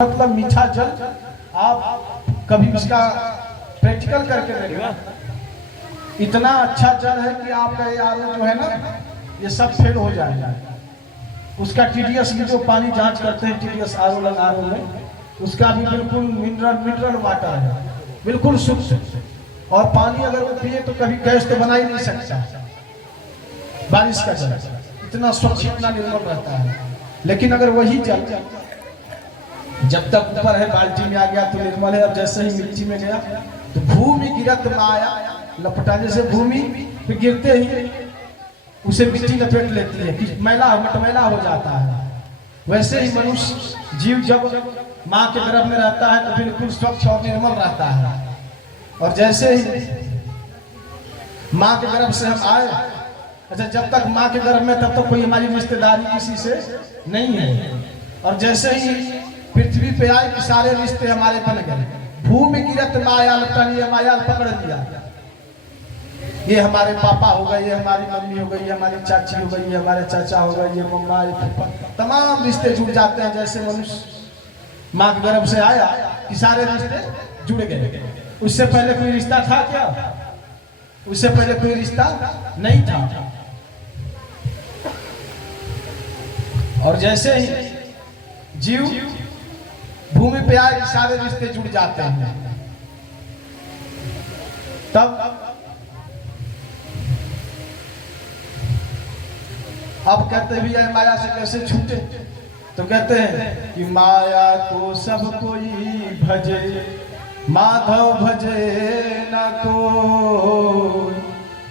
मतलब मीठा जल आप कभी इसका प्रैक्टिकल करके देखिए, इतना अच्छा जल है कि आपका ये आरओ जो है ना ये सब फेल हो जाएगा। उसका टीडीएस की जो पानी जांच करते हैं टीडीएस आरओ में, उसका भी बिल्कुल मिनरल वाटर है, बिल्कुल शुद्ध। और पानी अगर वो पिए तो कभी गैस तो बना ही नहीं सकता। बारिश का जल इतना स्वच्छ इतना निर्मल रहता है। लेकिन अगर वही जल जब तक ऊपर है बाल्टी में आ गया तो निर्मल है, और जैसे ही मिट्टी में गया तो भूमि गिरत माया लपटा, जैसे भूमि पे गिरते ही उसे मिट्टी लपेट लेती है कि मैला मटमैला हो जाता है। वैसे ही मनुष्य जीव जब माँ के गर्भ में रहता है तो बिल्कुल स्वच्छ और निर्मल रहता है। और जैसे ही माँ के गर्भ से हम आए, अच्छा जब तक माँ के गर्भ में तब तक कोई हमारी रिश्तेदारी किसी से नहीं है। और जैसे ही पृथ्वी पे आए कि सारे रिश्ते हमारे बन गए। भूमि गिरत माया लपटानी, माया पकड़ लिया। ये हमारे पापा हो गए, ये हमारी मम्मी हो गई, ये हमारी चाची हो गई, ये हमारे चाचा हो गए, ये मम्मा, ये पापा, तमाम रिश्ते जुड़ जाते हैं। जैसे मनुष्य माँ के गर्भ से आया कि सारे रिश्ते जुड़ गए। उससे पहले कोई रिश्ता था क्या? उससे पहले कोई रिश्ता नहीं था। और जैसे ही जीव भूमि पे आए सारे रिश्ते जुड़ जाते हैं। तब अब कहते भी है माया से कैसे छूटे, तो कहते हैं कि माया को सब कोई भजे, माधव भजे न को,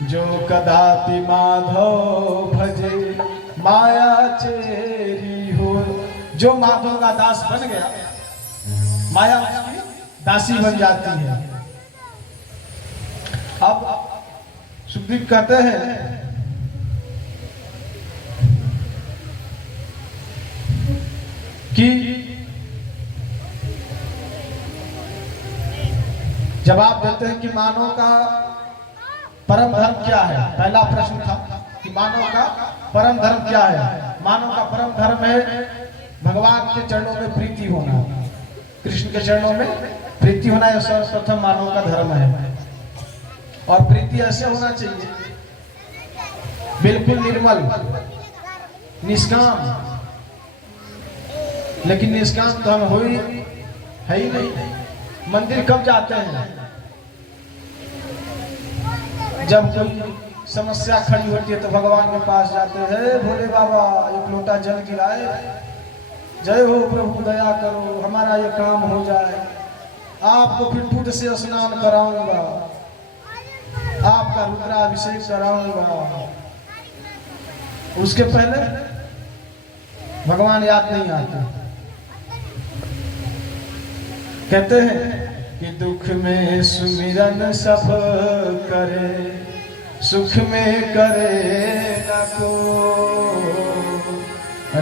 जो कदापि माधव भजे माया चेरी हो। जो माधव का दास बन गया माया उसकी दासी बन जाती है। अब सुखदीप कहते हैं कि जवाब देते हैं कि मानव का परम धर्म क्या है। पहला प्रश्न था कि मानव का परम धर्म क्या है। मानव का परम धर्म है भगवान के चरणों में प्रीति होना, कृष्ण के चरणों में प्रीति होना। यह सर्वप्रथम मानव का धर्म है। और प्रीति ऐसे होना चाहिए बिल्कुल निर्मल निष्काम। लेकिन निष्काम तो हम हो ही है ही नहीं। मंदिर कब जाते हैं? जब कोई समस्या खड़ी होती है तो भगवान के पास जाते हैं, भोले बाबा एक लोटा जल गिराए, जय हो प्रभु दया करो हमारा ये काम हो जाए, आपको फिर दूध से स्नान कराऊंगा, आपका रुद्राभिषेक कराऊंगा। उसके पहले भगवान याद नहीं आते। कहते हैं कि दुख में सुमिरन सब करे, सुख में करे न को,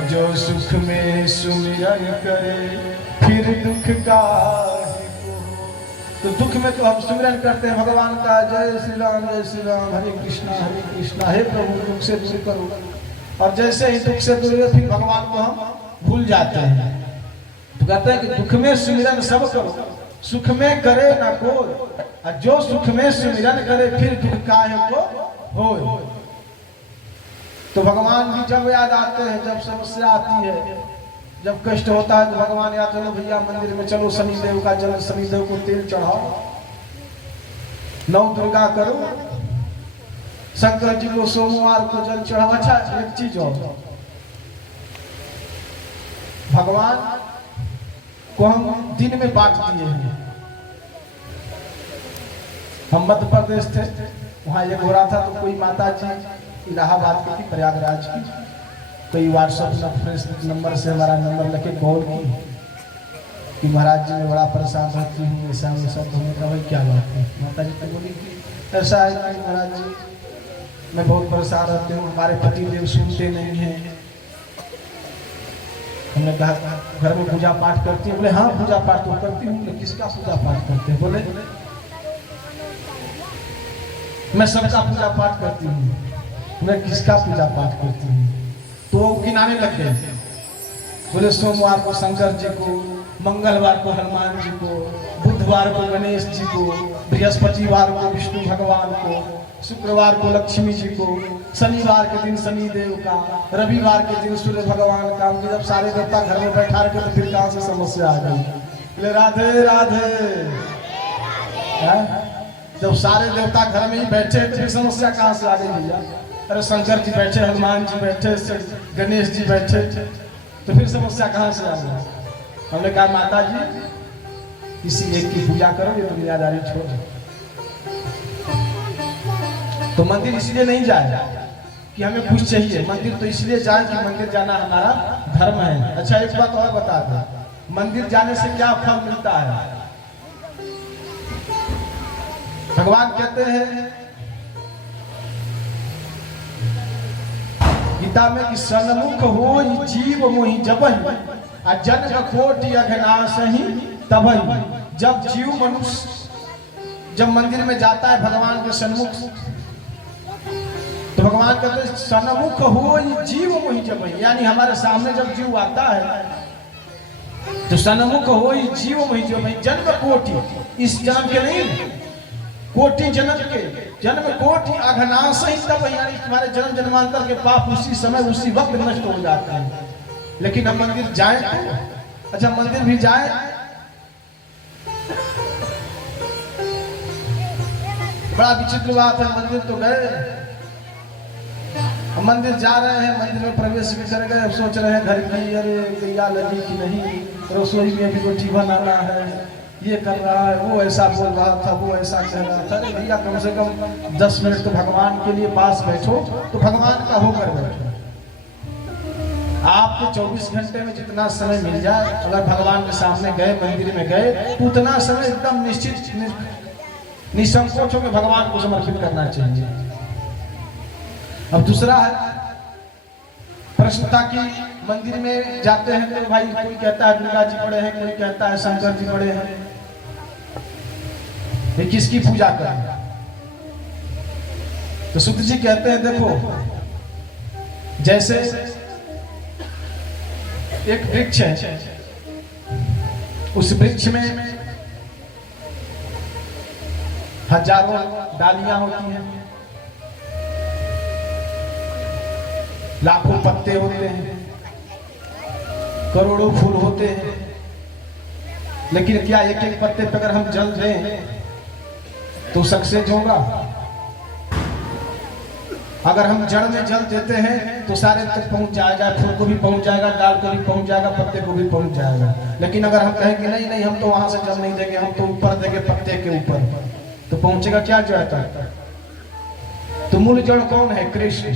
जो सुख में सुमिरन करे फिर दुख का को। तो दुख में तो हम सुमिरन करते हैं भगवान का, जय श्री राम हरे कृष्णा हे प्रभु दुख से दूर करो। और जैसे ही दुख से दूर हुए फिर भगवान को हम भूल जाते हैं। तो कहते हैं कि दुख में सुमिरन सब करो, सुख में करे ना को, और जो सुख में सुमिरन करे फिर दुख काहे को हो। तो भगवान भी जब याद आते हैं, जब समस्या आती है, जब कष्ट होता है तो भगवान याद चलो भैया मंदिर में चलो, शनिदेव का जल, शनिदेव को तेल चढ़ाओ, नौ दुर्गा करो, शंकर जी को सोमवार को जल चढ़ाओ। अच्छा एक चीज हो, भगवान को हम दिन में बांट दिए हैं। हम मध्य प्रदेश थे, वहां एक हो रहा था तो कोई माता जी इलाहाबाद की, प्रयागराज की, कोई व्हाट्सएप नंबर से हमारा नंबर लेके कॉल की कि महाराज जी में बड़ा परेशान रहती हूँ, ऐसा वैसा। तो हमने कहा भाई क्या बात है? माता जी तो बोली कि ऐसा है कि महाराज जी मैं बहुत परेशान रहती हूँ, हमारे पति देव सुनते नहीं हैं। हमने कहा घर में पूजा पाठ करती है? बोले हाँ पूजा पाठ तो करती हूँ। किसका पूजा पाठ करते हैं? बोले मैं सबका पूजा पाठ करती हूँ। मैं किसका पूजा पाठ करती हूँ? तो गिनाने लग गए। बोले सोमवार को शंकर जी को, मंगलवार को हनुमान जी को, बुधवार को गणेश जी को, बृहस्पतिवार को विष्णु भगवान को, शुक्रवार को लक्ष्मी जी को, शनिवार के दिन शनि देव का, रविवार के दिन सूर्य भगवान का। जब सारे देवता घर में बैठा रखे तो फिर कहाँ से समस्या आ गई? राधे राधे। जब सारे देवता घर में ही बैठे तो फिर समस्या कहाँ से आ गई भैया? अरे शंकर जी बैठे, हनुमान जी बैठे, गणेश जी बैठे, तो फिर समस्या कहाँ से आ गई? हमने कहा माता जी किसी एक की पूजा करो, ये दुनियादारी छोड़ो। तो मंदिर इसलिए नहीं जाए कि हमें कुछ चाहिए, मंदिर तो इसलिए जाए कि मंदिर जाना हमारा धर्म है। अच्छा एक बात और बता दो, मंदिर जाने से क्या फल मिलता है? भगवान कहते हैं गीता में कि सन्मुख हो जीव मोहि जबहि आ जन्म कोटि अघनासहि तबहि। जब जीव मनुष्य जब मंदिर में जाता है भगवान के सन्मुख, तो भगवान कहते हैं सन्मुख हो जीव मोहि जबहि, यानी हमारे सामने जब जीव आता है तो सन्मुख हो जीव मोहि जबहि। जन्म कोटि, इस जन्म के नहीं, कोटि जन्म के, जन्म कोटि अघनासहि तबहि, यानी तुम्हारे जन्म जन्मांतर के पाप उसी समय उसी वक्त नष्ट हो जाते हैं। लेकिन हम मंदिर जाए तो, अच्छा मंदिर भी जाए, बड़ा विचित्र बात है। मंदिर तो गए, हम मंदिर जा रहे हैं, मंदिर में प्रवेश भी कर गए, सोच रहे हैं घर की अरे गैया लगी कि नहीं, रसोई में भी रोटी बनाना है, ये कर रहा है, वो ऐसा बोल रहा था, वो ऐसा कह रहा था। अरे भैया कम से कम 10 मिनट तो भगवान के लिए पास बैठो, तो भगवान का होकर बैठो। आपको 24 घंटे में जितना समय मिल जाए, अगर भगवान के सामने गए, मंदिर में गए, तो उतना समय एकदम निश्चित निसंकोच होकर भगवान को समर्पित करना चाहिए। अब दूसरा है प्रश्न था कि मंदिर में जाते हैं तो भाई कोई कहता है दुर्गा जी बड़े हैं, कोई कहता है शंकर जी बड़े हैं, ये किसकी पूजा करें? तो सूत जी कहते हैं देखो, जैसे एक वृक्ष है, उस वृक्ष में हजारों डालियां होती हैं, लाखों पत्ते होते हैं, करोड़ों फूल होते हैं, लेकिन क्या एक एक पत्ते पर अगर हम जल दें तो सक्सेस होगा? अगर हम जड़ में जल देते हैं तो सारे तक पहुंच जाएगा, फूल को भी पहुंच जाएगा, डाल को भी पहुंच जाएगा, पत्ते को भी पहुंच जाएगा। लेकिन अगर हम कहें कि नहीं नहीं हम तो वहां से जल नहीं देंगे, हम तो ऊपर देंगे पत्ते के ऊपर, तो पहुंचेगा क्या जड़ तक? तो मूल जड़ कौन है? कृष्ण।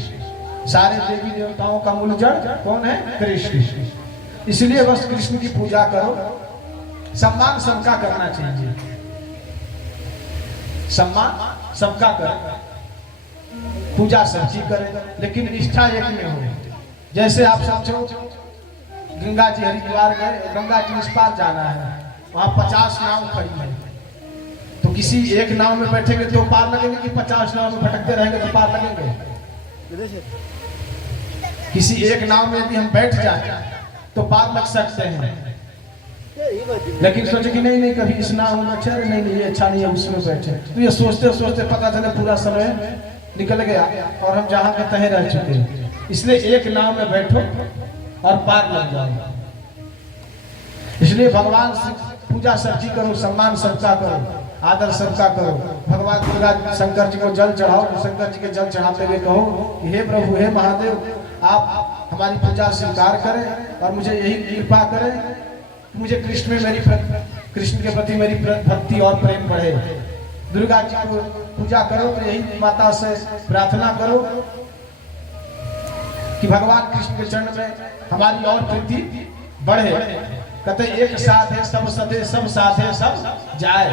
सारे देवी देवताओं का मूल जड़ कौन है? कृष्ण। इसलिए बस कृष्ण की पूजा करो, सम्मान सबका करना चाहिए, सम्मान सबका करें, पूजा सबकी करें, लेकिन निष्ठा एक में हो। जैसे आप समझो गंगा जी हरिद्वार गए, गंगा जी इस पार जाना है, वहां 50 नाव खड़ी है, तो किसी एक नाव में बैठेंगे तो पार लगेंगे कि 50 नाव में भटकते रहेंगे तो पार लगेंगे? किसी एक नाव में यदि हम बैठ जाए तो पार लग सकते हैं, लेकिन सोचे कि नहीं नहीं कभी इस नाव में बैठे, नहीं नहीं ये अच्छा नहीं है उसमें बैठे, तो ये सोचते सोचते पता चले पूरा समय निकल गया और हम जहां के तहे रह चुके हैं। इसलिए एक नाव में बैठो और पार लग जाओ। इसलिए भगवान से पूजा सबकी करो, सम्मान सबका करो, आदर सबका करो। भगवान दुर्गा शंकर जी को जल चढ़ाओ, शंकर जी के जल चढ़ाते हुए कहो कि हे प्रभु हे महादेव, आप हमारी पूजा स्वीकार करें और मुझे यही कृपा करें, मुझे कृष्ण के प्रति मेरी भक्ति और प्रेम बढ़े। दुर्गा जी को पूजा करो तो यही माता से प्रार्थना करो कि भगवान कृष्ण के चरण में हमारी और प्रीति बढ़े। कहते एक साथ है सब सदे, सब साथ है सब जाए,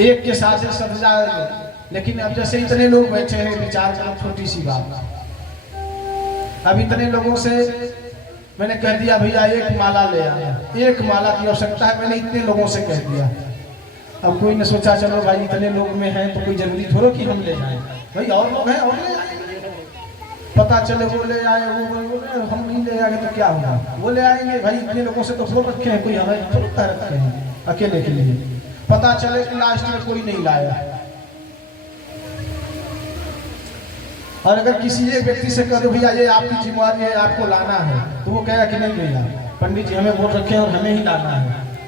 एक के साथ है सब जाए। लेकिन अब जैसे इतने लोग बैठे हैं, विचार करो छोटी सी बात, अब इतने लोगों से मैंने कह दिया भैया एक माला ले आया, एक माला की आवश्यकता है, मैंने इतने लोगों से कह दिया। अब कोई ने सोचा चलो भाई इतने लोग में हैं तो कोई जरूरी थोड़ा कि हम ले जाएं, भाई और लोग हैं और ले जाएंगे। पता चले वो ले आए, वो हम नहीं ले आएंगे तो क्या होगा, वो ले आएंगे भाई, इतने लोगों से तो बोल रखे हैं, कोई हमें तो रखे हैं अकेले के लिए। पता चले कि लास्ट में कोई नहीं लाया। और अगर किसी एक व्यक्ति से कह दो भैया ये आपकी जिम्मेवारी है, आपको लाना है, तो वो कहेगा कि नहीं भैया पंडित जी हमें बोल रखे हैं और हमें ही लाना है,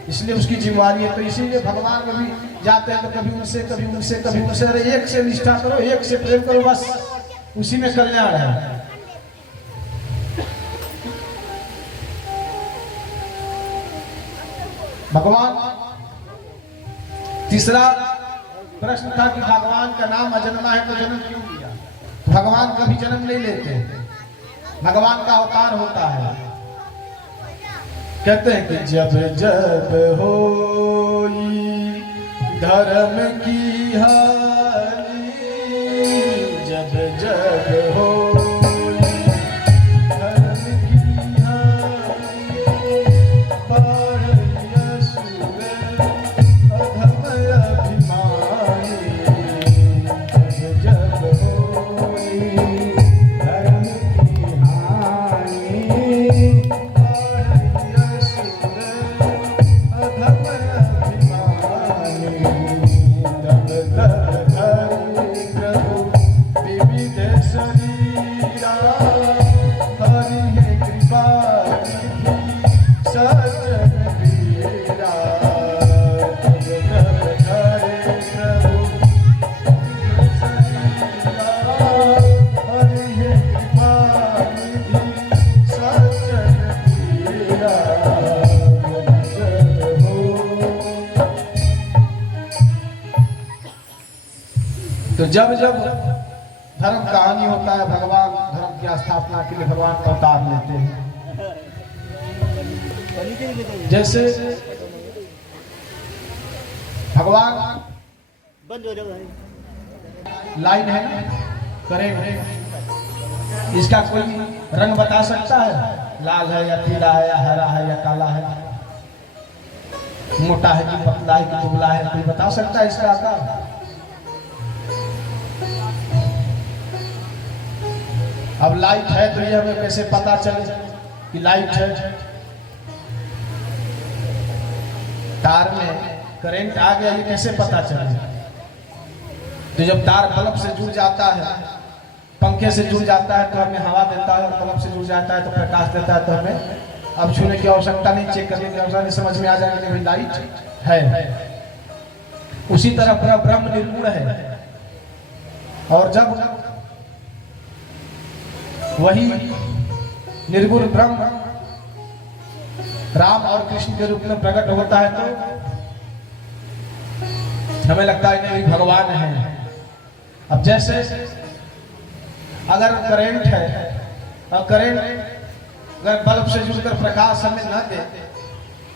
इसलिए उसकी जिम्मेवारी है। तो इसीलिए भगवान में भी जाते हैं तो कभी उनसे कभी उनसे कभी उनसे, अरे एक से निष्ठा करो, एक से प्रेम करो, बस उसी में कल्याण है। भगवान तीसरा प्रश्न था कि भगवान का नाम अजन्मा है तो जन्म क्यों लिया? भगवान कभी जन्म नहीं लेते, भगवान का अवतार होता है। कहते हैं कि जब जब होई धर्म की हानि, जब जब होई धर्म की हानि, बढ़ी असुर अधम अभिमानी, जब जब होई धर्म की हानि, बढ़ी असुर अधम अभिमानी, तब तब धरि प्रभु विविध शरीरा, हरि है कृपा निधि सज्जन वीरा, तब तब धरि प्रभु विविध शरीरा, हरि है कृपा निधि सज्जन वीरा, जब हो। तो जब जब धर्म का हानि होता है, भगवान धर्म की स्थापना के लिए भगवान का अवतार लेते हैं। जैसे भगवान बंद हो जाओ लाइन है करेंट, इसका कोई रंग बता सकता है? लाल है या पीला है या हरा है या काला है, मोटा है कि पतला है कि दुबला है, कोई बता सकता है इसका आकार? अब लाइट है तो ये हमें कैसे पता चले कि लाइट है? तार में करंट आ गया, ये कैसे पता चले? तो जब तार बल्ब से जुड़ जाता है, पंखे से जुड़ जाता है तो हमें हवा देता है, और बल्ब से जुड़ जाता है तो प्रकाश देता है, तो हमें अब छूने की आवश्यकता नहीं, चेक करने की आवश्यकता नहीं, समझ में आ जाएगा कि लाइट है। उसी तरह पूरा ब्रह्म निर्गुण है, और जब वही निर्गुण ब्रह्म राम और कृष्ण के रूप में प्रकट होता है तो हमें लगता है कि भगवान है। अब जैसे अगर करंट है और करंट अगर बल्ब से जुड़कर प्रकाश हमें न दे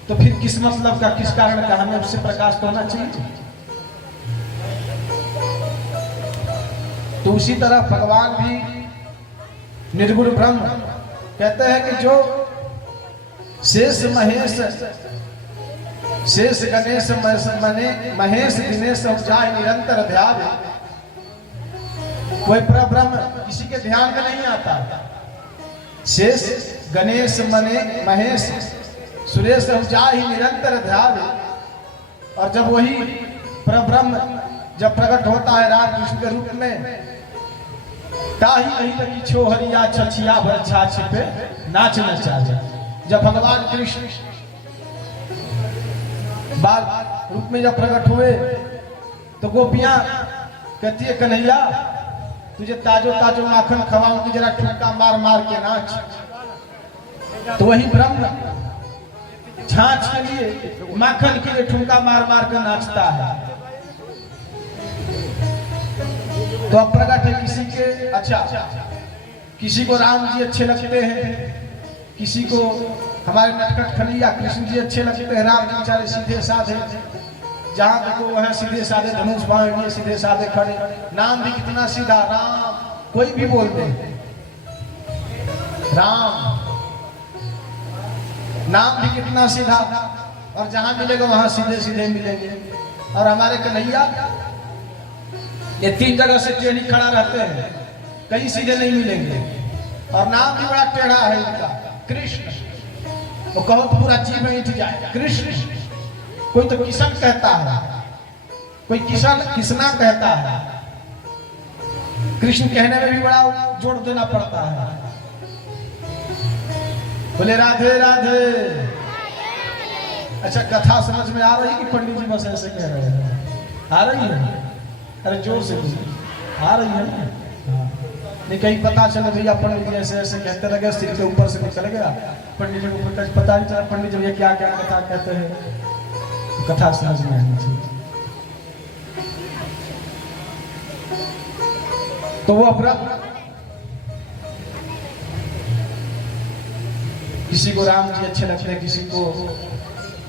तो फिर किस मतलब का, किस कारण का हमें उससे प्रकाश तो होना चाहिए। तो उसी तरह भगवान भी निर्गुण ब्रह्म कहते हैं कि जो शेष महेश, शेष गणेश महेश दिनेश जाए निरंतर ध्यान, कोई परब्रह्म किसी के ध्यान में नहीं आता। शेष गणेश महेश सुरेश जाए निरंतर ध्यान, और जब वही परब्रह्म जब प्रकट होता है राम कृष्ण के रूप में, ताही नहीं लगी छोहरिया छछिया भर छाछ पे नाच नचावे। जब भगवान कृष्ण बाल रूप में जब प्रकट हुए तो गोपियां कहती है कन्हैया तुझे ताजो ताजो माखन खवाऊं कि जरा ठुमका मार मार के नाच। तो वही ब्रह्म छाछ के लिए माखन के लिए ठुमका मार मार कर नाचता है। तो अब प्रकट है किसी के, अच्छा किसी को राम जी अच्छे लगते हैं, किसी को हमारे नटखट खलिया कृष्ण जी अच्छे लगते हैं। राम जी बेचारे सीधे साधे, जहाँ देखो वह सीधे साधे धनुष बाण, सीधे साधे खड़े, नाम भी कितना सीधा राम, कोई भी बोल दे राम, नाम भी कितना सीधा, और जहाँ मिलेगा वहां सीधे सीधे मिलेंगे। और हमारे कन्हैया ये तीन जगह से ट्रेनिंग खड़ा रहते हैं, कहीं सीधे नहीं मिलेंगे। और नाम भी बड़ा टेढ़ा है इनका, कृष्ण। वो कहो तो पूरा जीव में उठ जाए, कृष्ण। कोई तो किशन कहता है, कोई किशन किसना कहता है। कृष्ण कहने में भी बड़ा जोर देना पड़ता है। बोले राधे राधे। अच्छा, कथा समझ में आ रही कि पंडित जी बस ऐसे कह रहे हैं? आ रही है? अरे जोर से आ रही है ना? नहीं कहीं पता चले भैया पंडित जी ऐसे ऐसे कहते लगे, सिर के ऊपर से निकल गया, पंडित जी को पता नहीं चला पंडित जी क्या क्या कथा कहते हैं। कथा समझ में आनी चाहिए। तो वो अपना किसी को राम जी अच्छे लगते हैं, किसी को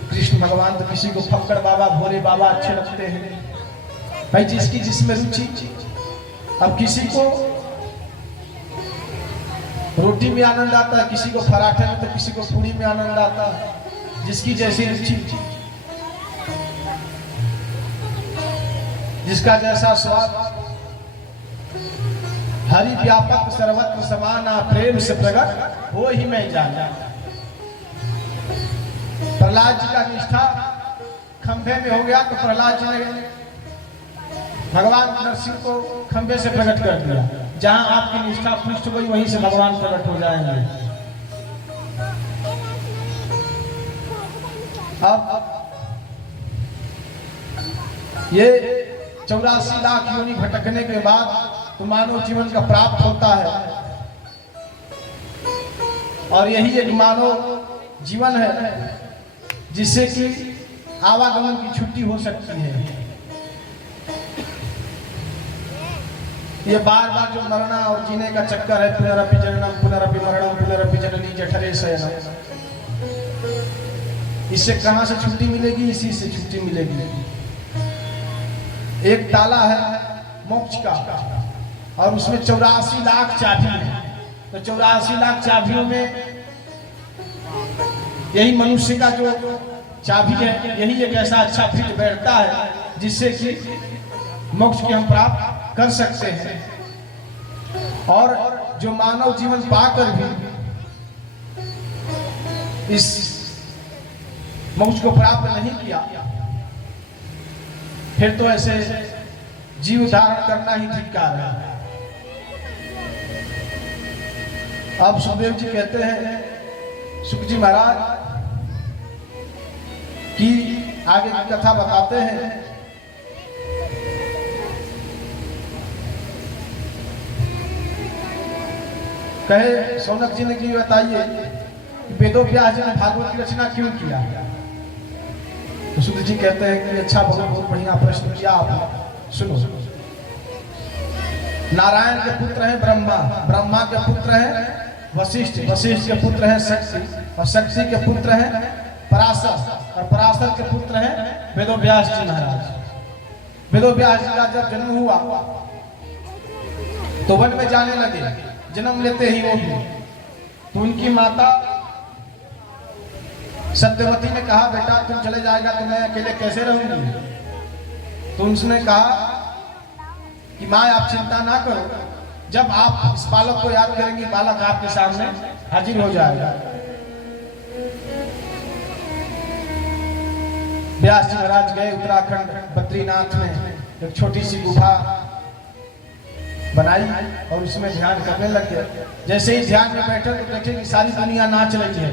कृष्ण भगवान, तो किसी को फक्कड़ बाबा भोले बाबा अच्छे लगते हैं। भाई जिसकी जिसमें रुचि। अब किसी को रोटी में आनंद आता है, किसी को पराठे में, तो किसी को पूरी में आनंद आता है। जिसकी जैसी रुचि, जिसका जैसा स्वाद। हरि व्यापक सर्वत्र समाना, प्रेम से प्रकट हो ही मैं जाना। प्रहलाद जी का निष्ठा खंभे में हो गया, तो प्रहलाद जी ने भगवान नरसिंह को खंभे से प्रकट कर दिया। जहां आपकी निष्ठा पुष्ट हुई वहीं से भगवान प्रकट हो जाएंगे। अब ये 84 लाख योनि भटकने के बाद तो मानव जीवन का प्राप्त होता है, और यही एक मानव जीवन है जिससे कि आवागमन की छुट्टी हो सकती है। ये बार बार जो मरना और जीने का चक्कर है, पुनरपि जननम पुनरपि मरणम पुनरपि जननी जठरे शयनम, इससे कहां से छुट्टी मिलेगी? इसी से छुट्टी मिलेगी। एक ताला है मोक्ष का, और उसमें 84 लाख चाबी है। तो 84 लाख चाबियों में यही मनुष्य का जो चाबी है, यही एक ऐसा अच्छा फिट बैठता है जिससे कि मोक्ष की हम प्राप्त कर सकते हैं। और जो मानव जीवन पाकर भी इस मोक्ष को प्राप्त नहीं किया, फिर तो ऐसे जीव धारण करना ही धिक्कार है। अब सुखदेव जी कहते हैं, सुख जी महाराज की आगे की कथा बताते हैं। कहे सोनक जी ने कि बताइए वेदों व्यास जी ने भागवत की रचना क्यों किया? तो सुख जी कहते हैं कि अच्छा, बहुत बढ़िया प्रश्न किया आपने। सुनो, नारायण के पुत्र है ब्रह्मा, ब्रह्मा के पुत्र है वशिष्ठ, वशिष्ठ के पुत्र है शक्ति, और शक्ति के पुत्र है पराशर, और पराशर के पुत्र है वेदव्यास जी महाराज। वेदव्यास जी का जब जन्म हुआ तो वन में जाने लगे, जन्म लेते ही वो भी। तो उनकी माता सत्यवती ने कहा, बेटा तुम चले जाएगा तो मैं अकेले कैसे रहूंगी? तो उसने कहा कि माँ आप चिंता ना करो, जब आप इस बालक को याद करेंगे, बालक आपके सामने हाजिर हो जाएगा। व्यास जी महाराज गए उत्तराखंड बद्रीनाथ में, एक छोटी सी गुफा बनाई और उसमें ध्यान करने लग गए। जैसे ही ध्यान में बैठे तो देखे कि सारी दुनिया नाच रही है,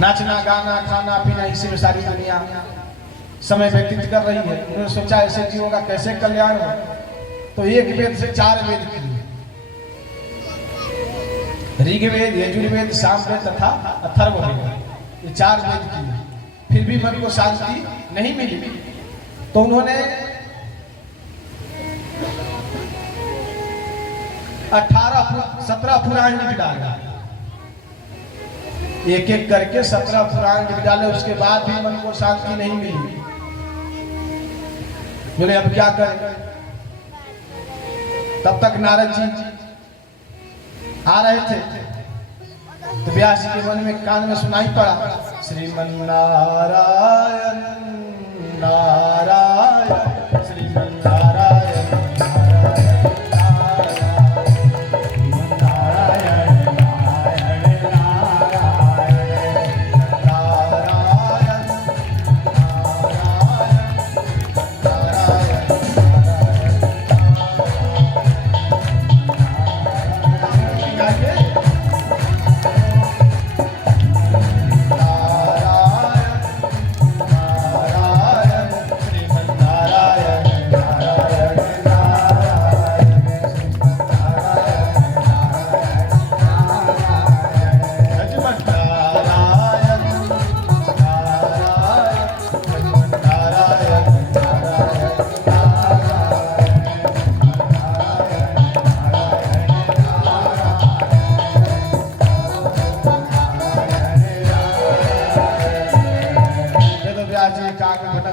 नाचना गाना खाना पीना, इसी में सारी दुनिया समय व्यतीत कर रही है। उन्होंने सोचा ऐसे जीवों का कैसे कल्याण हो, तो एक वेद से 4 वेद किए, ऋग्वेद, यजुर्वेद, सामवेद तथा अथर्ववेद, ये 4 वेद किए। फिर भी मन को शांति नहीं मिली, तो उन्होंने 17 पुराण लिख डाला, एक एक करके 17 पुराण लिख डाले। उसके बाद भी मन को शांति नहीं मिली। बोले अब क्या करें? तब तक नारद जी आ रहे थे, तो व्यास जी के मन में कान में सुनाई पड़ा, श्रीमन नारायण नारायण श्रीमन नारायण नारायण नारायण।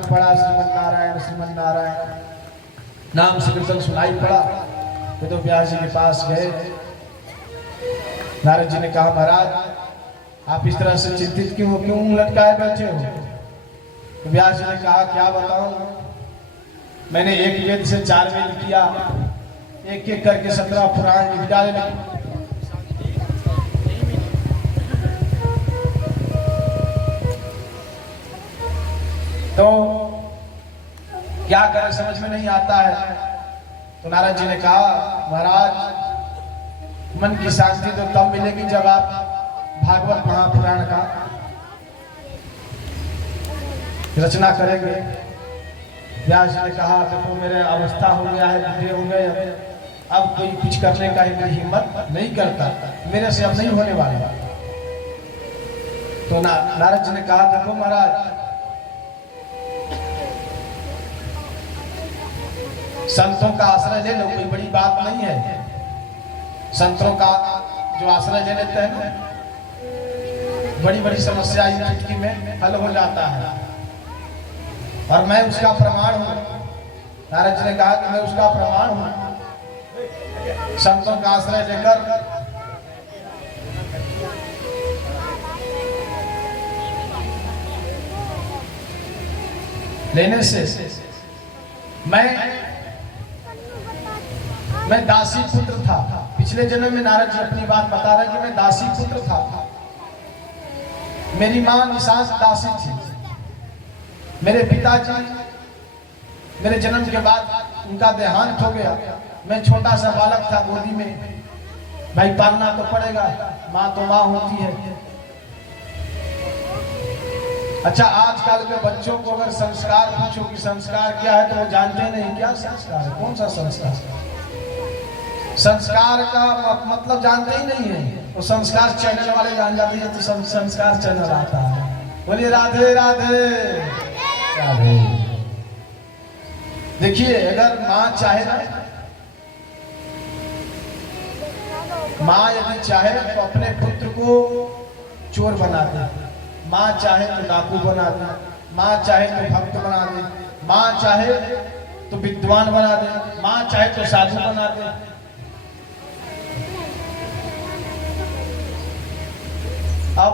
पड़ा श्रीमन नारायण नाम से कीर्तन सुनाई पड़ा। तो व्यास जी के पास गए। नारद जी ने कहा महाराज आप इस तरह से चिंतित क्यों लटकाए बैठे हो? तो व्यास जी ने कहा क्या बताऊं, मैंने एक वेद से 4 वेद किया, एक एक करके 17 पुराण लिख डाले। तो क्या करें समझ में नहीं आता है। तो नारद जी ने कहा महाराज मन की शांति तो तब मिलेगी जब आप भागवत महापुराण का रचना करेंगे। व्यास जी ने कहा देखो मेरे अवस्था हो गया है, बूढ़े हो गए, अब कोई कुछ करने का मेरी हिम्मत नहीं करता, मेरे से अब नहीं होने वाला। तो नारद जी ने कहा देखो महाराज संतों का आश्रय ले लो, कोई बड़ी बात नहीं है। संतों का जो आश्रय ले लेते हैं ना, बड़ी बड़ी समस्या चुटकी में हल हो जाता है। और मैं उसका प्रमाण हूं। नारद जी ने कहा कि मैं उसका प्रमाण हूं। संतों का आश्रय लेकर लेने से मैं दासी पुत्र था। पिछले जन्म में नारद जी अपनी बात बता रहे कि मैं दासी पुत्र था। मेरी मां निशांत दासी थी। मेरे पिताजी मेरे जन्म के बाद उनका देहांत हो गया। मैं छोटा सा बालक था गोदी में। भाई पालना तो पड़ेगा, माँ तो माँ होती है। अच्छा आजकल के बच्चों को अगर संस्कार पूछो कि संस्कार क्या है तो वो जानते नहीं क्या संस्कार है, कौन सा संस्कार। संस्कार का मतलब जानते ही नहीं है। वो संस्कार चैनल वाले जान जाते हैं तो संस्कार चैनल आता है। बोलिए राधे राधे राधे। देखिए अगर माँ चाहे ना, माँ यदि चाहे तो अपने पुत्र को चोर बना दे, माँ चाहे तो डाकू बना दे, माँ चाहे तो भक्त बना दे, माँ चाहे तो विद्वान बना दे, माँ चाहे तो साधु बना दे। अब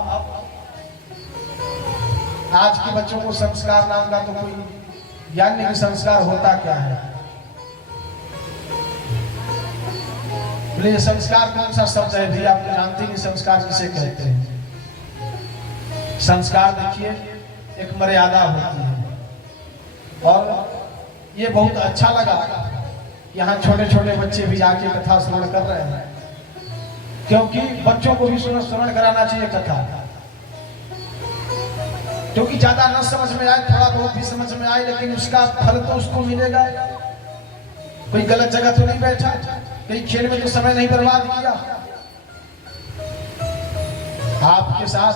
आज के बच्चों को संस्कार नाम का तो कोई ज्ञान नहीं कि संस्कार होता क्या है। बोले संस्कार कौन सा शब्द है भी आप जानते नहीं संस्कार किसे कहते हैं। संस्कार देखिए एक मर्यादा होती है। और ये बहुत अच्छा लगा यहाँ छोटे छोटे बच्चे भी आके कथा श्रवण कर रहे हैं, क्योंकि बच्चों को भी श्रवण कराना चाहिए कथा। क्योंकि ज्यादा न समझ में आए, थोड़ा बहुत भी समझ में आए, लेकिन उसका फल तो उसको मिलेगा। कोई गलत जगह तो नहीं बैठा, कहीं खेल में तो समय नहीं बर्बाद किया। आपके साथ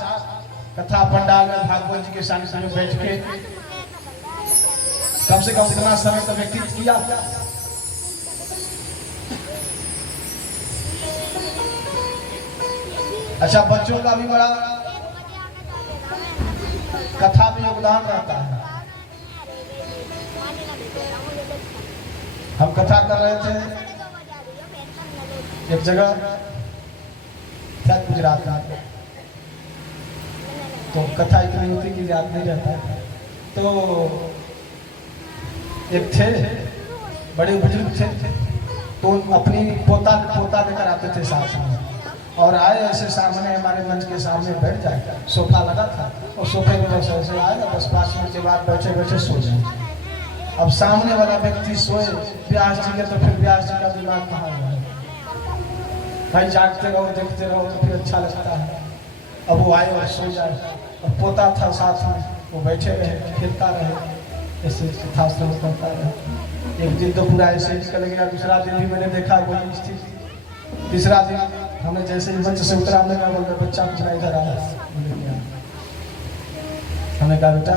कथा पंडाल में भागवत जी के सामने में बैठ के कम से कम इतना समय तो व्यतीत किया। अच्छा बच्चों का भी बड़ा कथा में योगदान रहता है। हम कथा कर रहे थे एक जगह शायद गुजरात में, तो कथा इतनी होती कि याद नहीं रहता। तो एक थे बड़े बुजुर्ग थे, तो अपनी पोता लेकर आते थे साथ में, और आए ऐसे सामने हमारे मंच के सामने बैठ जाए। सोफा लगा था और सोफे में बस ऐसे आए ना, 10-5 मिनट के बाद बैठे बैठे सो जाए। अब सामने वाला व्यक्ति सोए व्यास जी के, तो फिर व्यास जी का दिमाग कहाँ है भाई। जागते रहो देखते रहो तो फिर अच्छा लगता है। अब वो आए और सो जाए, और पोता था साथ में, वो बैठे रहे खेलता रहे, ऐसे कथा श्रवण करता रहे। एक दिन तो पूरा ऐसे निकल गया। दूसरा दिन भी मैंने देखा वही स्थिति। तीसरा दिन हमने जैसे ही मंच से उतरा, हमने कहा बोल बच्चा कुछ नहीं इधर आया। हमने कहा बेटा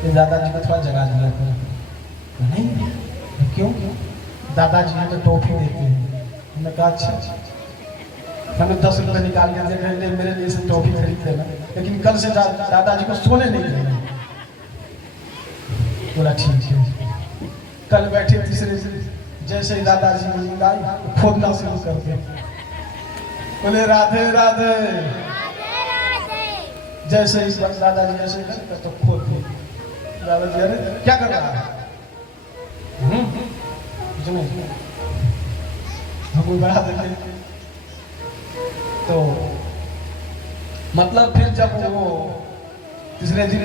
ये दादाजी को थोड़ा जगा दिया करो। नहीं क्यों? दादाजी हमें टॉफी देते हैं। हमने कहा अच्छा। हमने 10 रुपये निकाल के दे मेरे लिए से टॉफी खरीद लेना, लेकिन कल से दादाजी को सोने नहीं देना। बोला ठीक है। कल बैठे तीसरे दिन जैसे ही दादाजी नींद आई खोदना शुरू कर दिया। बोले राधे राधे। जैसे ही दादाजी ऐसे कर तो खोद दिए। दादाजी अरे क्या कर रहा है? हम बढ़ा देते तो मतलब फिर जब वो तीसरे दिन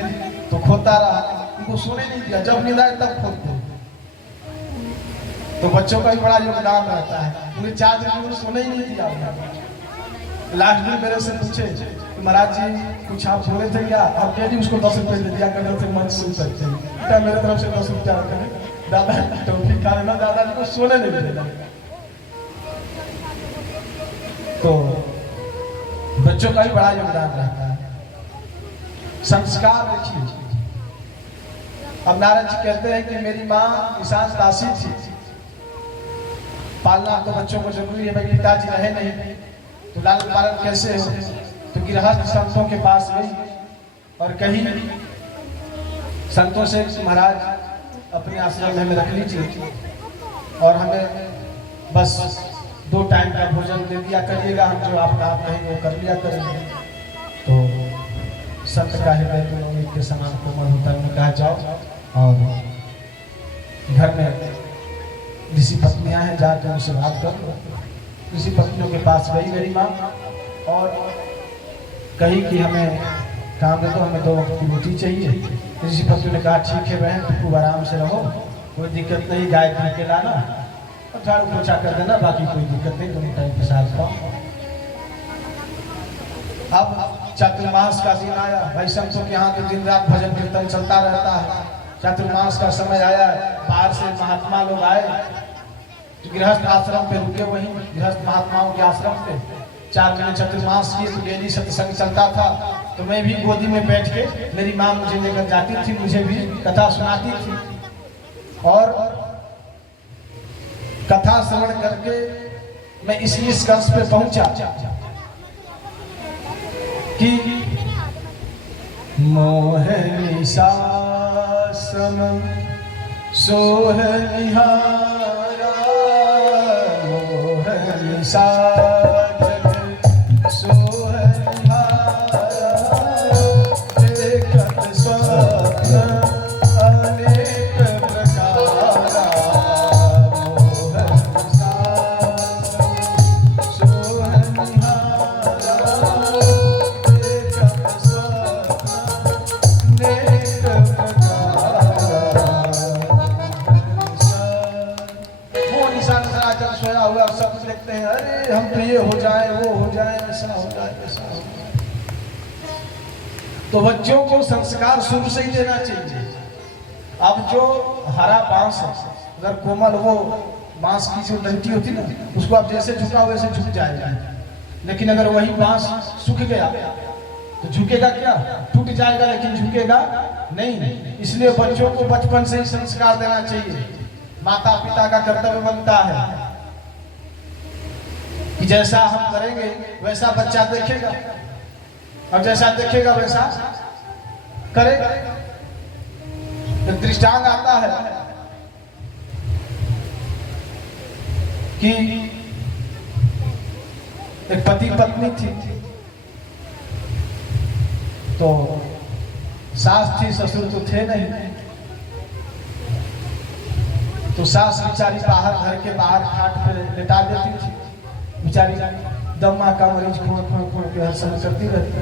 तो खोदता रहा, उनको सोने नहीं दिया, जब नींद आए तब खोदते। तो बच्चों का भी बड़ा योगदान रहता है, उन्हें 4 दिन सोने ही नहीं दिया। लास्ट दिन मेरे से पूछे महाराज जी कुछ आप बोले थे क्या? आप कह दी उसको 10 रुपये दे दिया करने से मन सुन सकते हैं क्या? मेरे तरफ से 10 रुपया रखें दादा टोपी खा लेना, दादाजी को सोने नहीं देना। तो बच्चों का भी बड़ा योगदान रहता है। संस्कार देखिए, अब नारद जी कहते हैं कि मेरी माँ किसान दासी थी, पालना तो बच्चों को जरूरी है, भाई पिताजी रहे नहीं तो लालन पालन कैसे हो? तो गृहस्थ संतों के पास गई और कही संतों से महाराज अपने आश्रम में हमें रख लीजिए और हमें बस 2 टाइम का भोजन दे दिया करिएगा, हम जो आप काम कहेंगे वो कर लिया करेंगे। तो संत का हृदय तो एक के समान कोमल होता है, उन्होंने कहा जाओ और घर में ऋषि पत्नियां हैं, जाकर उनसे बात कर लो। ऋषि पत्नियों के पास गई मेरी माँ और कही कि हमें काम दे दो, हमें 2 वक्त की रोटी चाहिए। ऋषि पत्नियों ने कहा ठीक है बहन, तुम खूब आराम से रहो, कोई दिक्कत नहीं, गाय पी के लाना और झाड़ू पोछा कर देना, बाकी कोई दिक्कत नहीं, दोनों टाइम के साथ खाओ। अब चातुर्मास का दिन आया, भाई संतों के यहाँ तो दिन रात भजन कीर्तन चलता रहता है। चातुर्मास का समय आया, बाहर से महात्मा लोग आए, गृहस्थ आश्रम पे रुके, वहीं गृहस्थ महात्माओं के आश्रम पे 4 महीने चतुर्मास की तो डेली सत्संग चलता था। तो मैं भी गोदी में बैठ के, मेरी माँ मुझे लेकर जाती थी, मुझे भी कथा सुनाती थी और कथा श्रवण करके मैं इस निष्कर्ष पे पहुंचा कि मोह निशासन सोह निहारा, मोह निशाचर सोह निहारा, देखत स्वप्न अनेक प्रकारा, मोह निशाचर सोह निहारा, देखत स्वप्न अनेक सोया हुआ सब देखते हैं, अरे हम तो ये हो जाए वो हो जाए, ऐसा हो जाए ऐसा हो जाए। तो बच्चों को संस्कार शुरू से ही देना चाहिए। अब जो हरा बांस है, अगर कोमल वो बांस की जो डंटी होती ना, उसको आप जैसे झुकाओ वैसे झुक जाएगा, लेकिन अगर वही बांस सूख गया तो झुकेगा क्या? टूट जाएगा, लेकिन झुकेगा नहीं। इसलिए बच्चों को बचपन से ही संस्कार देना चाहिए। माता पिता का कर्तव्य बनता है कि जैसा हम करेंगे वैसा बच्चा देखेगा और जैसा देखेगा वैसा करेगा। एक दृष्टांत आता है कि एक पति पत्नी थी, तो सास थी, ससुर तो थे नहीं। तो सास बेचारी बाहर, घर के बाहर खाट पे लेटा देती थी, बेचारी दम्मा का मरीज खोड़ के हर समय करती रहती।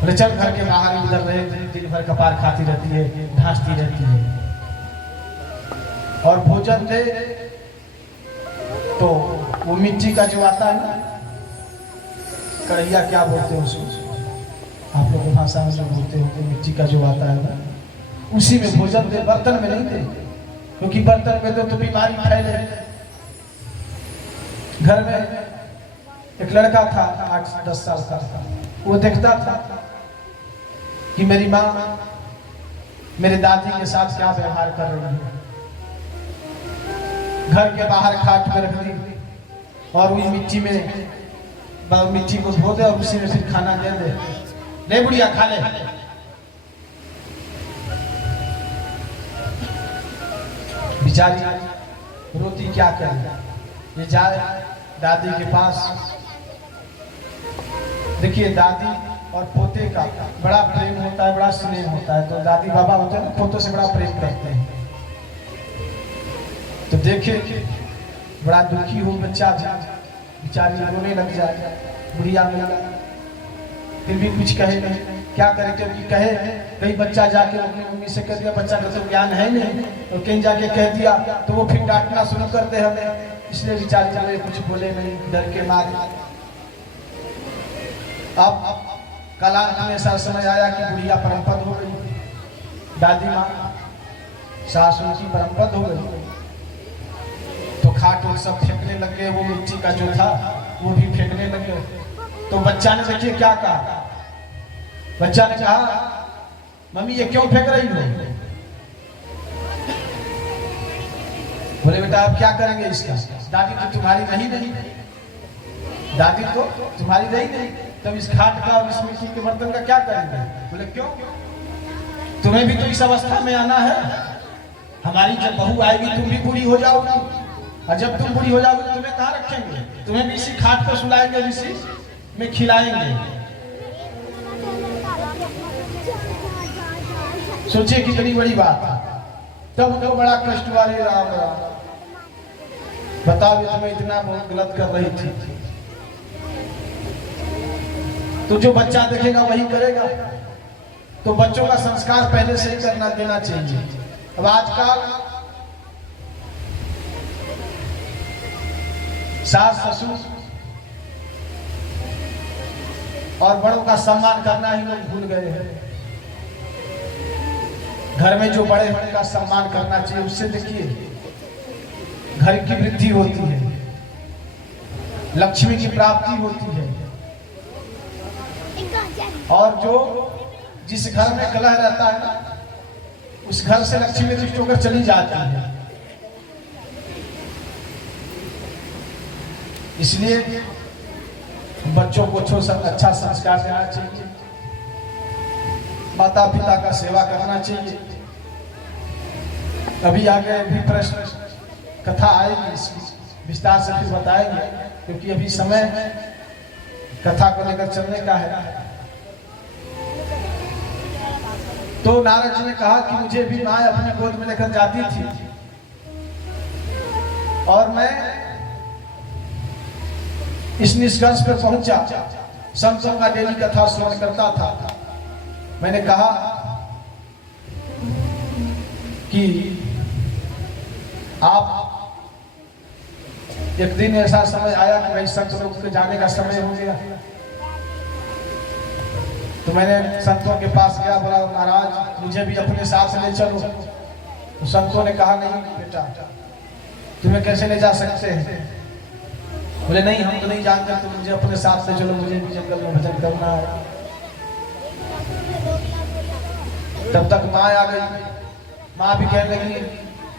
बोले चल घर के बाहर उधर रहे, दिन भर कपार खाती रहती है, ढांसती रहती है और भोजन दे तो वो मिट्टी का जो आता है ना, कढ़ैया क्या बोलते हो उसको, आप लोग भाषा में जो बोलते हो, मिट्टी का जो आता है ना, उसी में भोजन दे, बर्तन में नहीं दे, क्योंकि बर्तन में तो बीमारी फैले। घर में एक लड़का था 8-10 साल का, वो देखता था कि मेरी माँ मेरे दादी के साथ क्या व्यवहार कर रही है। घर के बाहर खाट पे रख दी और वही मिट्टी को धो दे और उसी में फिर खाना दे दे, ले बुढ़िया खा ले। बेचारी रोती क्या करे, ये जाए दादी के पास। देखिए दादी और पोते का बड़ा प्रेम होता है, बड़ा स्नेह होता है। तो दादी बाबा होते हैं ना, पोतों से बड़ा प्रेम करते हैं। तो देखे बड़ा दुखी हो बच्चा, बेचारी रोने लग जाए, बुढ़िया मिला, फिर भी कुछ कहे नहीं। क्या करे, क्योंकि कहे कहीं बच्चा जाके अपनी मम्मी से कह दिया, बच्चा का तो ज्ञान है नहीं, और कहीं जाके कह दिया तो वो फिर डांटना शुरू कर दे हमें, इसलिए बेचारी चले कुछ बोले नहीं, डर के मारे। अब कलांत में ऐसा समय आया कि बुढ़िया परमपद हो गई, दादी माँ सासू की परमपद हो गई। तो खाट और सब फेंकने लगे, वो मिट्टी का जो था वो भी फेंकने लगे। तो बच्चा ने देखिए क्या कहा, बच्चा ने कहा मम्मी ये क्यों फेंक रही हो? बोले बेटा आप क्या करेंगे इसका, दादी तो तुम्हारी रही नहीं, दादी तो तुम्हारी रही नहीं, तब इस खाट का और इस मिट्टी के बर्तन का क्या करेंगे? बोले क्यों, तुम्हें भी तो इस अवस्था में आना है, हमारी जब बहू आएगी तुम भी बूढ़ी हो जाओगी, और जब तुम बूढ़ी हो जाओगी तुम्हें कहाँ रखेंगे, तुम्हें भी इसी खाट पर सुलाएंगे, इसी में खिलाएंगे। सोचिए कितनी बड़ी बात। तब तो बड़ा कष्ट वाली, राम राम बताओ, तुम्हें इतना बहुत गलत कर रही थी। तो जो बच्चा देखेगा वही करेगा। तो बच्चों का संस्कार पहले से ही करना देना चाहिए। अब आजकल सास ससुर और बड़ों का सम्मान करना ही लोग भूल गए हैं। घर में जो बड़े हैं उनका सम्मान करना चाहिए, उससे देखिए घर की वृद्धि होती है, लक्ष्मी की प्राप्ति होती है। और जो जिस घर में कलह रहता है ना, उस घर से लक्ष्मी दुष्ट होकर चली जाती है। इसलिए बच्चों को अच्छा संस्कार देना चाहिए, माता पिता का सेवा करना चाहिए। अभी आगे भी प्रश्न कथा आएगी, विस्तार से फिर बताएंगे, क्योंकि अभी समय कथा को लेकर चलने का है। तो नारद जी ने कहा कि मुझे भी माँ अपने गोद में लेकर जाती थी, और मैं इस निष्कर्ष पर पहुंचा, संतों का डेली कथा श्रवण करता था। मैंने कहा कि आप एक दिन ऐसा समय आया कि भाई संत लोग के जाने का समय हो गया। तो मैंने संतों के पास गया, बोला महाराज मुझे भी अपने साथ ले चलो। तो संतों ने कहा नहीं बेटा, तुम्हें कैसे ले जा सकते हैं? बोले नहीं हम तो नहीं जानते, तुम मुझे अपने साथ ले चलो, मुझे भी जंगल में भजन करना है। तब तक माँ आ गई। माँ भी कहने लगी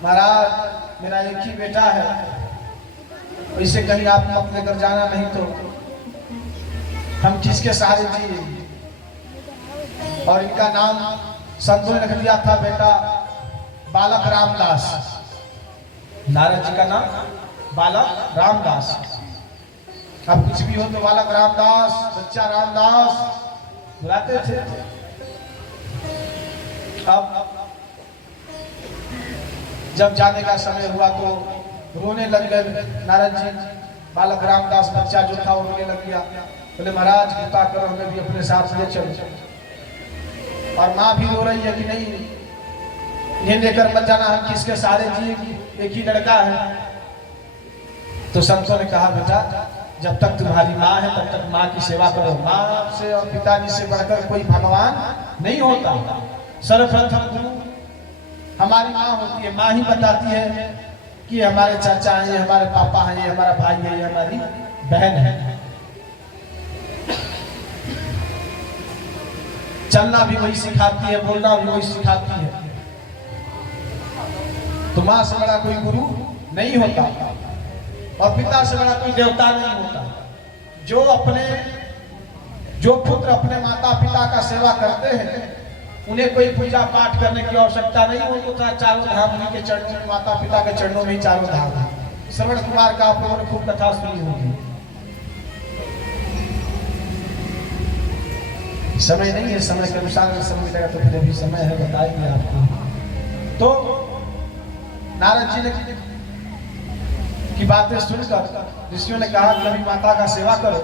महाराज मेरा एक ही बेटा है, इसे कहीं आप मत लेकर जाना, नहीं तो हम किसके सहारे जिए। और इनका नाम संतों ने रख दिया था बेटा बालक रामदास। नारद जी का नाम बालक रामदास। अब कुछ भी हो तो बालक रामदास, बच्चा रामदास बुलाते थे। अब जब जाने का समय हुआ तो रोने लग गए नारद जी। बालक रामदास बच्चा जो था वो रोने लग गया। बोले महाराज कृपा करो हमें भी अपने साथ ले चलो। और माँ भी रो रही है कि नहीं इन्हें लेकर मत जाना, हम किसके सहारे जिएगी, एक ही लड़का है। तो संतों ने कहा बेटा जब तक तुम्हारी माँ है तब तक माँ की सेवा करो। माँ से और पिताजी से बढ़कर कोई भगवान नहीं होता। सर्वप्रथम गुरु हमारी माँ होती है। माँ ही बताती है कि हमारे चाचा हैं, ये हमारे पापा हैं, ये हमारा भाई है, ये हमारी बहन है। चलना भी वही सिखाती है, बोलना भी वही सिखाती है। तो माँ से बड़ा कोई गुरु नहीं होता और पिता से बड़ा कोई देवता नहीं होता। जो पुत्र अपने माता पिता का सेवा करते हैं उन्हें कोई पूजा पाठ करने की आवश्यकता नहीं, उनको था चारों धाम उन्हीं के चरणों में, माता पिता के चरणों में ही चारों धाम है। श्रवण कुमार का आप लोगों ने खूब कथा सुनी होगी। समय नहीं है, समय के अनुसार समय मिलेगा तो फिर अभी समय है, बताएंगे आपको। तो नारद जी ने की बातें सुनकर ऋषियों ने कहा कि अभी माता का सेवा करो,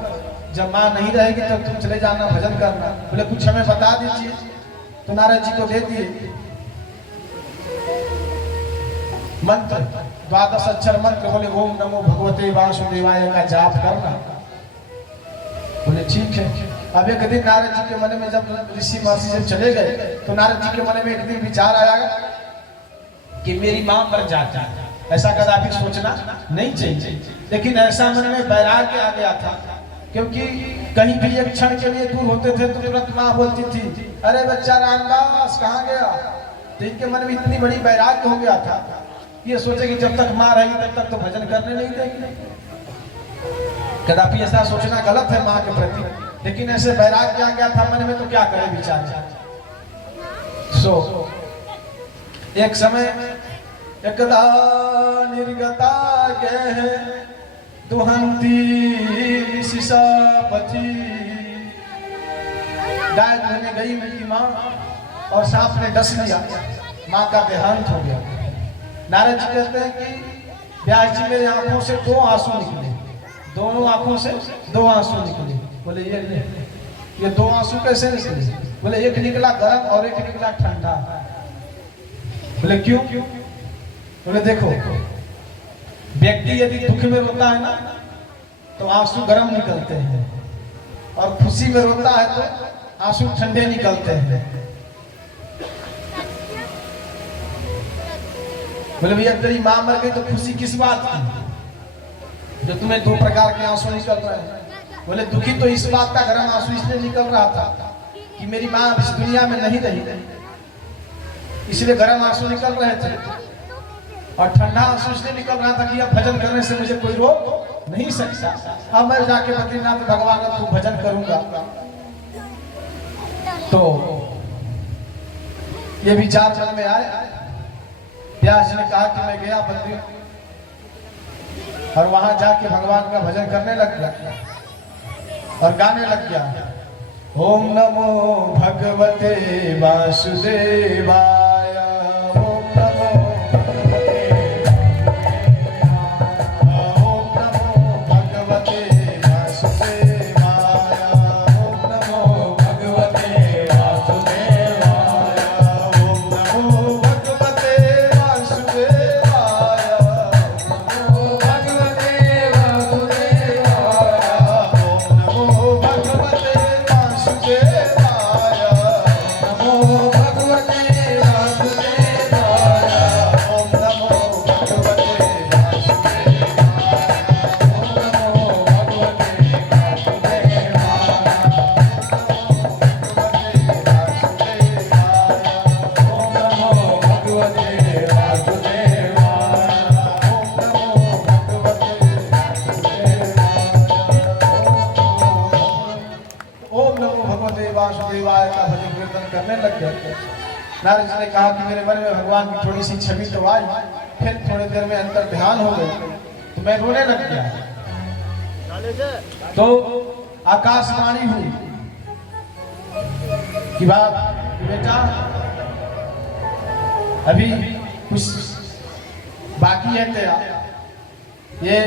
जब माँ नहीं रहेगी तब तुम चले जाना, भजन करना। बोले कुछ हमें बता दीजिए। तो नारद जी को दे दिए मंत्र, 12 अक्षर मंत्र। बोले ओम नमो भगवते वासुदेवाय का जाप करना। बोले ठीक है। अब एक दिन नारद जी के मन में, जब ऋषि महर्षि जब चले गए, तो नारद जी के मन में एक दिन विचार आया कि मेरी माँ मर जाती है। ऐसा कदापि सोचना नहीं चाहिए, लेकिन ऐसा मन में वैराग्य आ गया था, क्योंकि कहीं भी एक क्षण के लिए दूर होते थे तो तुरंत माँ बोलती थी, अरे बच्चा रामदास कहाँ गया। तो इनके मन में इतनी बड़ी वैराग्य हो गया था, ये सोचे कि जब तक माँ रहेगी तब तक तो भजन करने नहीं देगी। कदापि ऐसा सोचना गलत है माँ के प्रति, लेकिन ऐसे वैराग्य आ गया था मन में, तो क्या करे विचार। एक समय एकदा निर्गता गए दुहंती शिशापति। गाय धोने गई उनकी माँ और सांप ने डस लिया, माँ का देहांत हो गया। नारद जी कहते हैं कि व्यास जी मेरी आंखों से 2 आंसू निकले, दोनों आंखों से 2 आंसू निकले। बोले ये 2 आंसू कैसे निकले। बोले एक निकला गर्म और एक निकला ठंडा। बोले क्यों। बोले देखो, व्यक्ति यदि दुख में रोता है ना तो आंसू गर्म निकलते हैं, और खुशी में रोता है तो आंसू ठंडे निकलते हैं। बोले भैया तेरी माँ मर गई तो खुशी किस बात की, जो तुम्हें 2 प्रकार के आंसू निकल रहे हैं। बोले दुखी तो इस बात का गर्म आंसू इसलिए निकल रहा था कि मेरी माँ इस दुनिया में नहीं रही, इसलिए गर्म आंसू निकल रहे थे, और ठंडा आंसू इसलिए निकल रहा था कि अब भजन करने से मुझे कोई रोक नहीं सकता। अब मैं जाके बद्रीनाथ भगवान का खूब भजन करूंगा। तो ये विचार मन में आए। व्यास जी ने कहा कि मैं गया बद्री और वहां जाके भगवान का भजन करने लग गया और गाने लग गया, ओम नमो भगवते वासुदेवाय। वासुदेवाय का भजन कीर्तन करने लग गए। नारद जी ने कहा कि मेरे मन में भगवान की थोड़ी सी छवि तो आई, फिर थोड़ी देर में अंतर ध्यान हो गई तो मैं रोने लग गया। तो आकाशवाणी हुई कि बेटा अभी कुछ बाकी है तेरा, ये